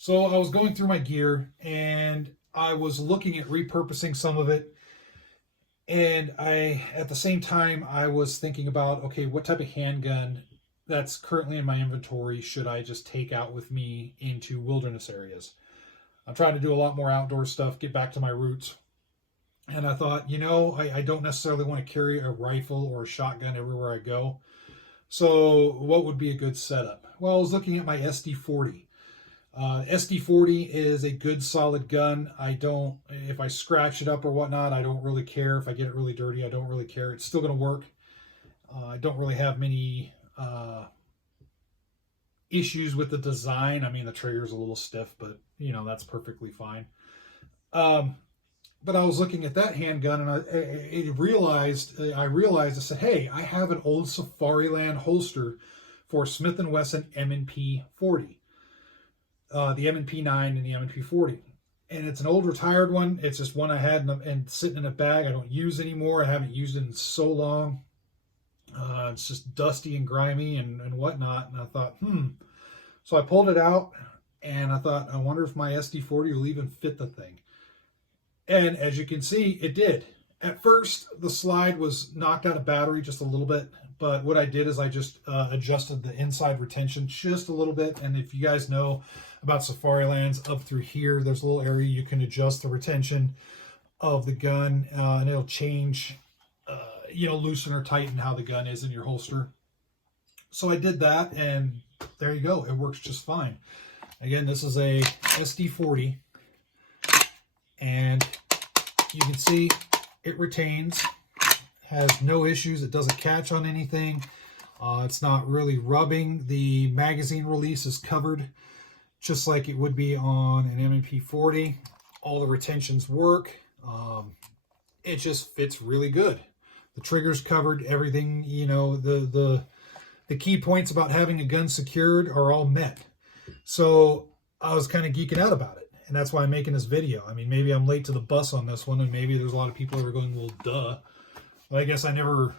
So I was going through my gear and I was looking at repurposing some of it. And at the same time, I was thinking about, okay, what type of handgun that's currently in my inventory should I just take out with me into wilderness areas? I'm trying to do a lot more outdoor stuff, get back to my roots. And I thought, I don't necessarily want to carry a rifle or a shotgun everywhere I go. So what would be a good setup? Well, I was looking at my SD40. SD40 is a good solid gun. If I scratch it up or whatnot, I don't really care. If I get it really dirty, I don't really care. It's still going to work. I don't really have many issues with the design. I mean, the trigger's a little stiff, but that's perfectly fine. But I was looking at that handgun and I realized, I said, hey, I have an old Safariland holster for Smith & Wesson M&P 40. The M&P 9 and the M&P 40. And it's an old retired one. It's just one I had and sitting in a bag I don't use anymore. I haven't used it in so long. It's just dusty and grimy and whatnot. And I thought, So I pulled it out and I thought, I wonder if my SD40 will even fit the thing. And as you can see, it did. At first, the slide was knocked out of battery just a little bit. But what I did is I just adjusted the inside retention just a little bit. And if you guys know about Safarilands, up through here, there's a little area you can adjust the retention of the gun. And it'll change, loosen or tighten how the gun is in your holster. So I did that, and there you go. It works just fine. Again, this is a SD40. And you can see it retains, has no issues. It doesn't catch on anything. It's not really rubbing. The magazine release is covered just like it would be on an M&P 40. All the retentions work. It just fits really good. The trigger's covered. Everything, the key points about having a gun secured are all met. So I was kind of geeking out about it. And that's why I'm making this video. I mean, maybe I'm late to the bus on this one, and maybe there's a lot of people that are going, well, duh. But I guess I never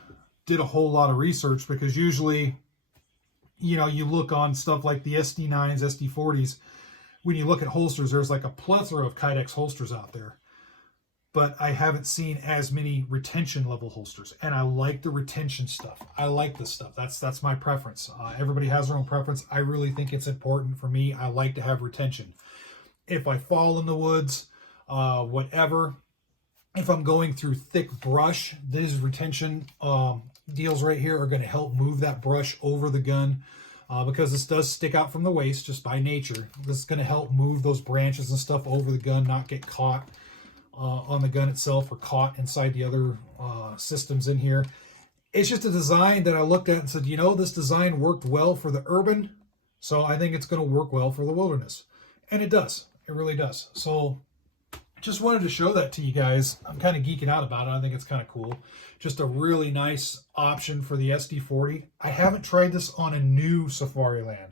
did a whole lot of research because usually, you look on stuff like the SD9s, SD40s. When you look at holsters, there's like a plethora of Kydex holsters out there. But I haven't seen as many retention level holsters. And I like the retention stuff. I like this stuff. That's my preference. Everybody has their own preference. I really think it's important for me. I like to have retention. If I fall in the woods, whatever, if I'm going through thick brush, these retention deals right here are going to help move that brush over the gun because this does stick out from the waist just by nature. This is going to help move those branches and stuff over the gun, not get caught on the gun itself or caught inside the other systems in here. It's just a design that I looked at and said, this design worked well for the urban, so I think it's going to work well for the wilderness. And it does. It really does. So just wanted to show that to you guys. I'm kind of geeking out about it. I think it's kind of cool. Just a really nice option for the SD40. I haven't tried this on a new Safariland.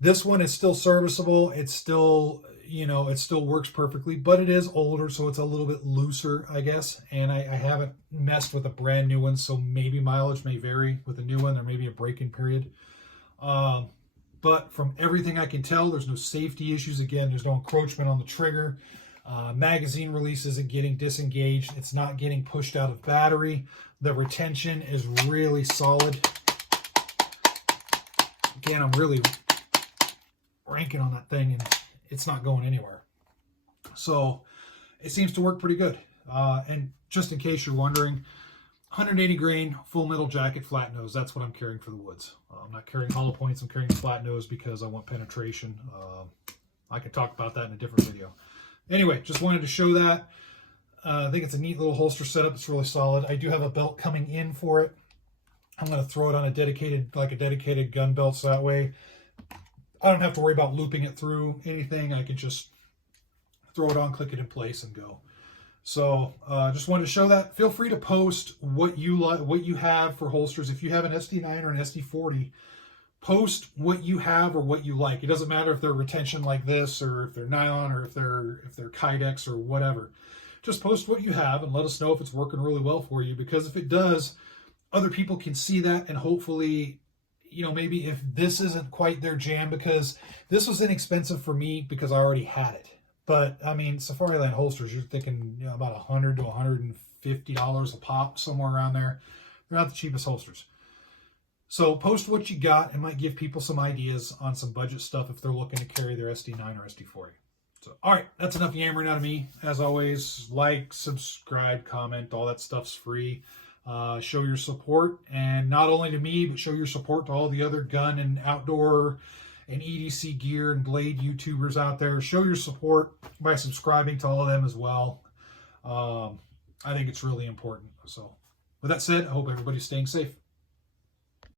This one is still serviceable. It's still, it still works perfectly, but it is older, so it's a little bit looser, I guess. And I haven't messed with a brand new one, so maybe mileage may vary with a new one. There may be a break-in period. But from everything I can tell, there's no safety issues. Again, there's no encroachment on the trigger. Magazine release isn't getting disengaged. It's not getting pushed out of battery. The retention is really solid. Again, I'm really ranking on that thing, and it's not going anywhere. So it seems to work pretty good. And just in case you're wondering, 180 grain, full metal jacket, flat nose. That's what I'm carrying for the woods. I'm not carrying hollow points. I'm carrying the flat nose because I want penetration. I could talk about that in a different video. Anyway, just wanted to show that. I think it's a neat little holster setup. It's really solid. I do have a belt coming in for it. I'm going to throw it on a dedicated gun belt, so that way I don't have to worry about looping it through anything. I can just throw it on, click it in place, and go. So just wanted to show that. Feel free to post what you have for holsters. If you have an SD9 or an SD40, post what you have or what you like. It doesn't matter if they're retention like this or if they're nylon or if they're Kydex or whatever. Just post what you have and let us know if it's working really well for you, because if it does, other people can see that and hopefully, you know, maybe if this isn't quite their jam, because this was inexpensive for me because I already had it. But I mean, Safariland holsters, you're thinking, you know, about $100 to $150 a pop, somewhere around there. They're not the cheapest holsters. So post what you got. It might give people some ideas on some budget stuff if they're looking to carry their SD9 or SD40. So, all right, that's enough yammering out of me. As always, like, subscribe, comment, all that stuff's free. Show your support, and not only to me, but show your support to all the other gun and outdoor and EDC gear and blade YouTubers out there. Show your support by subscribing to all of them as well. I think it's really important. So with that said, I hope everybody's staying safe.